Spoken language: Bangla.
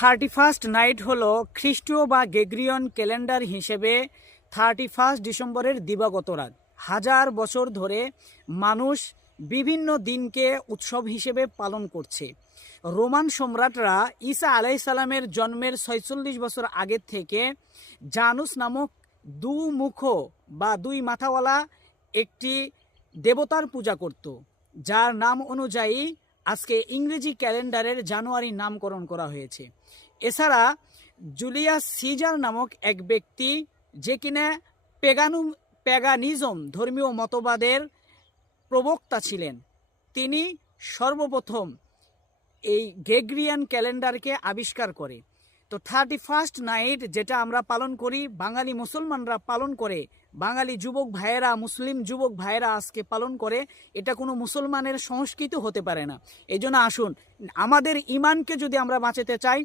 31st নাইট হলো খ্রিস্টীয় বা গ্রেগরিয়ান ক্যালেন্ডার হিসেবে 31 ডিসেম্বরের দিবাগত রাত। হাজার বছর ধরে মানুষ বিভিন্ন দিনকে উৎসব হিসেবে পালন করছে। রোমান সম্রাটরা ঈসা আলাইসাল্লামের জন্মের 46 বছর আগের থেকে জানুস নামক দুমুখ বা দুই মাথাওয়ালা একটি দেবতার পূজা করত, যার নাম অনুযায়ী আজকে ইংরেজি ক্যালেন্ডারের জানুয়ারি নামকরণ করা হয়েছে। এছাড়া জুলিয়াস সিজার নামক এক ব্যক্তি, যে কিনা প্যাগানিজম ধর্মীয় মতবাদের প্রবক্তা ছিলেন, তিনি সর্বপ্রথম এই গ্রেগরিয়ান ক্যালেন্ডারকে আবিষ্কার করে। তো 31st নাইট যেটা আমরা পালন করি, বাঙালি মুসলমানরা পালন করে, বাঙালি যুবক ভাইয়েরা, মুসলিম যুবক ভাইয়েরা আজকে পালন করে, এটা কোনো মুসলমানের সংস্কৃতি হতে পারে না। এই জন্য আসুন, আমাদের ইমানকে যদি আমরা বাঁচাতে চাই